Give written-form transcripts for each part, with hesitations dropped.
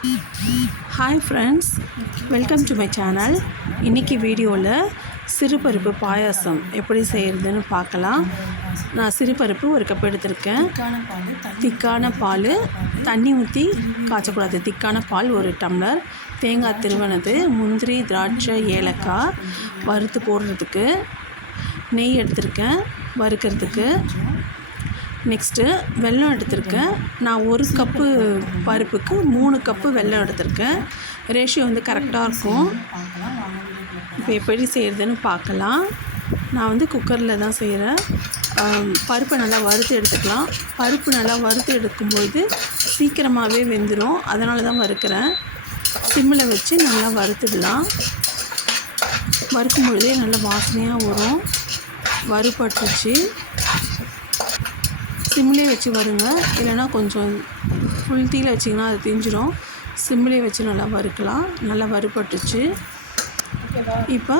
Hi friends, welcome to my channel. இன்றைக்கி வீடியோவில் சிறுபருப்பு பாயாசம் எப்படி செய்கிறதுன்னு பார்க்கலாம். நான் சிறுபருப்பு ஒரு கப் எடுத்திருக்கேன். திக்கான பால், தண்ணி ஊற்றி காய்ச்சக்கூடாது. திக்கான பால் 1 டம்ளர், தேங்காய் திருவனது, முந்திரி, திராட்சை, ஏலக்காய் வறுத்து போடுறதுக்கு, நெய் எடுத்திருக்கேன் வறுக்கிறதுக்கு. நெக்ஸ்ட்டு வெல்லம் எடுத்திருக்கேன். நான் 1 கப்பு பருப்புக்கு 3 கப்பு வெல்லம் எடுத்திருக்கேன். ரேஷியோ வந்து கரெக்டாக இருக்கும். இப்போ எப்படி செய்கிறதுன்னு பார்க்கலாம். நான் குக்கரில் தான் செய்கிறேன். பருப்பை நல்லா வறுத்து எடுத்துக்கலாம். பருப்பு நல்லா வறுத்து எடுக்கும்போது சீக்கிரமாகவே வெந்துடும், அதனால தான் வறுக்கிறேன். சிம்மில் வச்சு நல்லா வறுத்துடலாம். வறுக்கும் பொழுதே நல்லா வாசனையாக வரும். வறுபட்டுச்சு. சிம்மிலே வச்சு வருங்க, இல்லைனா கொஞ்சம் ஃபுல் தீயில் வச்சிங்கன்னா அது திஞ்சிடும். சிம்மிலே வச்சு நல்லா வறுக்கலாம். நல்லா வறுபட்டுச்சு. இப்போ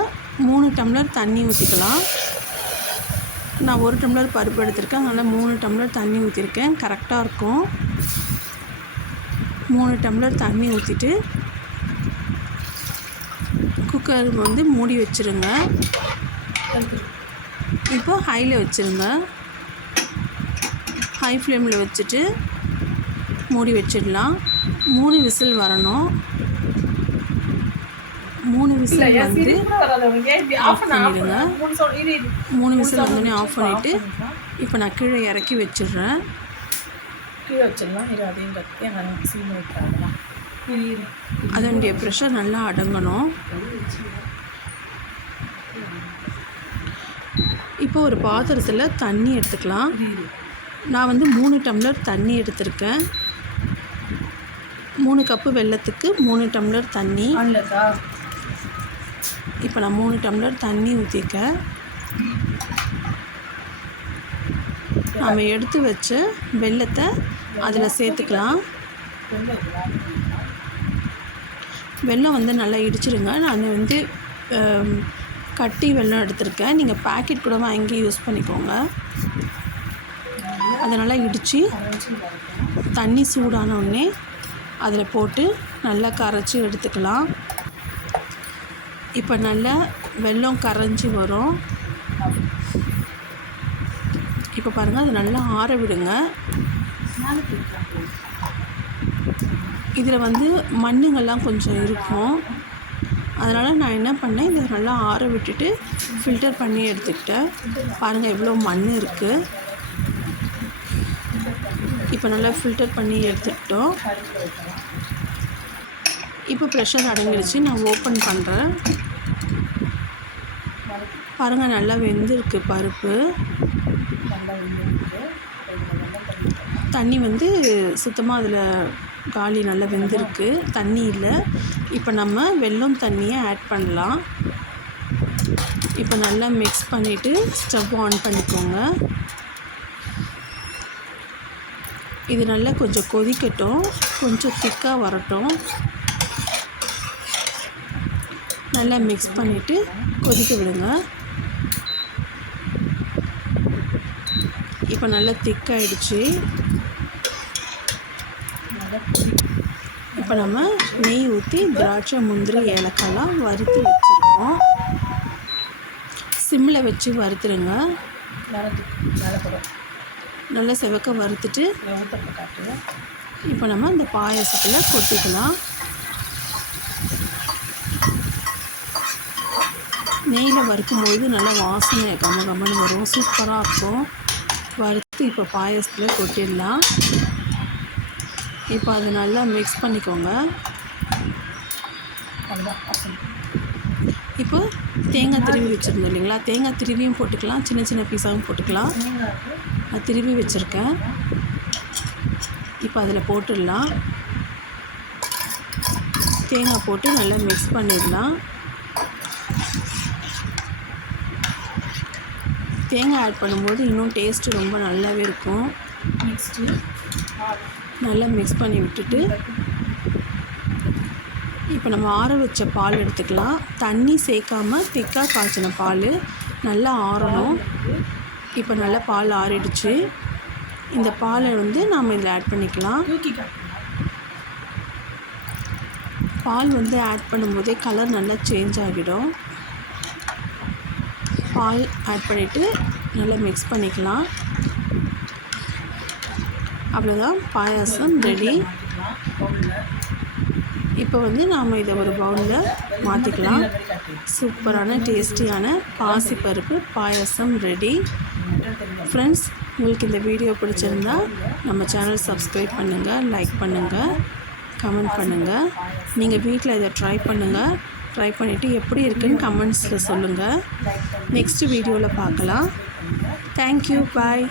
3 டம்ளர் தண்ணி ஊற்றிக்கலாம். நான் 1 டம்ளர் பருப்பு எடுத்திருக்கேன், அதனால் 3 டம்ளர் தண்ணி ஊற்றிருக்கேன். கரெக்டாக இருக்கும். 3 டம்ளர் தண்ணி ஊற்றிட்டு குக்கர் மூடி வச்சுருங்க. இப்போ ஹையில் வச்சுருங்க. ஹை ஃப்ளேமில் வச்சுட்டு மூடி வச்சிடலாம். 3 விசில் வரணும். 3 விசில் ஆஃப் பண்ணிவிடுங்க. 3 விசில் வந்தோடனே ஆஃப் பண்ணிவிட்டு இப்போ நான் கீழே இறக்கி வச்சிடுறேன். அதனுடைய ப்ரெஷர் நல்லா அடங்கணும். இப்போ ஒரு பாத்திரத்தில் தண்ணி எடுத்துக்கலாம். நான் 3 டம்ளர் தண்ணி எடுத்திருக்கேன். 3 கப்பு வெல்லத்துக்கு 3 டம்ளர் தண்ணி. இப்போ நான் 3 டம்ளர் தண்ணி ஊற்றிருக்கேன். நம்ம எடுத்து வச்ச வெல்லத்தை அதில் சேர்த்துக்கலாம். வெல்லம் நல்லா இடிச்சிடுங்க. நான் கட்டி வெல்லம் எடுத்திருக்கேன். நீங்கள் பேக்கெட் கூட வாங்கி யூஸ் பண்ணிக்கோங்க. அதனால் இடித்து தண்ணி சூடான உடனே அதில் போட்டு நல்லா கரைச்சி எடுத்துக்கலாம். இப்போ நல்லா வெல்லம் கரைஞ்சி வரும். இப்போ பாருங்கள், அது நல்லா ஆற விடுங்க. இதில் மண்ணுங்கள்லாம் கொஞ்சம் இருக்கும். அதனால் நான் என்ன பண்ணேன், இதை நல்லா ஆற விட்டுட்டு ஃபில்டர் பண்ணி எடுத்துக்கிட்டேன். பாருங்கள் எவ்வளோ மண் இருக்குது. இப்போ நல்லா ஃபில்டர் பண்ணி எடுத்துக்கிட்டோம். இப்போ ப்ரெஷர் அடங்கிடுச்சு. நான் ஓப்பன் பண்ணுறேன். பாருங்கள் நல்லா வெந்திருக்கு பருப்பு. தண்ணி சுத்தமாக அதில் காலி, நல்லா வெந்திருக்கு. தண்ணி இல்லை. இப்போ நம்ம வெல்லம் தண்ணியை ஆட் பண்ணலாம். இப்போ நல்லா மிக்ஸ் பண்ணிவிட்டு ஸ்டவ் ஆன் பண்ணிக்கோங்க. இது நல்லா கொஞ்சம் கொதிக்கட்டும், கொஞ்சம் திக்காக வரட்டும். நல்லா மிக்ஸ் பண்ணிவிட்டு கொதிக்க விடுங்க. இப்போ நல்லா திக்காயிடுச்சு. இப்போ நம்ம நெய் ஊற்றி திராட்சை, முந்திரி, ஏலக்காய்லாம் வறுத்து வச்சுருக்கோம். சிம்மில் வச்சு வறுத்துருங்க. நல்லா செவக்க வறுத்துட்டு இப்போ நம்ம இந்த பாயாசத்தில் கொட்டிக்கலாம். நெய்யில் வறுக்கும்போது நல்லா வாசனை கம்மன்னு வரும். சூப்பராக இருக்கும். வறுத்து இப்போ பாயாசத்தில் கொட்டிடலாம். இப்போ அதை நல்லா மிக்ஸ் பண்ணிக்கோங்க. இப்போ தேங்காய் திருவி வச்சுருந்தோம் இல்லைங்களா, தேங்காய் திருவியும் போட்டுக்கலாம், சின்ன சின்ன பீஸாகவும் போட்டுக்கலாம். நான் திருவி வச்சுருக்கேன். இப்போ அதில் போட்டுடலாம். தேங்காய் போட்டு நல்லா மிக்ஸ் பண்ணிடலாம். தேங்காய் ஆட் பண்ணும்போது இன்னும் டேஸ்ட்டு ரொம்ப நல்லாவே இருக்கும். நல்லா மிக்ஸ் பண்ணி விட்டுட்டு இப்போ நம்ம ஆற வச்ச பால் எடுத்துக்கலாம். தண்ணி சேர்க்காமல் திக்காக காய்ச்சின பால் நல்லா ஆறணும். இப்போ நல்லா பால் ஆறிடுச்சு. இந்த பாலை நாம் இதில் ஆட் பண்ணிக்கலாம். பால் வந்து ஆட் பண்ணும்போதே கலர் நல்லா சேஞ்ச் ஆகிடும். பால் ஆட் பண்ணிவிட்டு நல்லா மிக்ஸ் பண்ணிக்கலாம். அவ்வளோதான், பாயாசம் ரெடி. இப்போ வந்து நாம் இதை ஒரு பவுலில் மாற்றிக்கலாம். சூப்பரான டேஸ்டியான பாசிப்பருப்பு பாயாசம் ரெடி. ஃப்ரெண்ட்ஸ், உங்களுக்கு இந்த வீடியோ பிடிச்சிருந்தா நம்ம சேனல் சப்ஸ்கிரைப் பண்ணுங்கள், லைக் பண்ணுங்கள், கமெண்ட் பண்ணுங்கள். நீங்கள் வீட்டில் இதை ட்ரை பண்ணுங்கள். ட்ரை பண்ணிவிட்டு எப்படி இருக்குன்னு கமெண்ட்ஸில் சொல்லுங்கள். நெக்ஸ்ட் வீடியோவில் பார்க்கலாம். தேங்க்யூ, பாய்.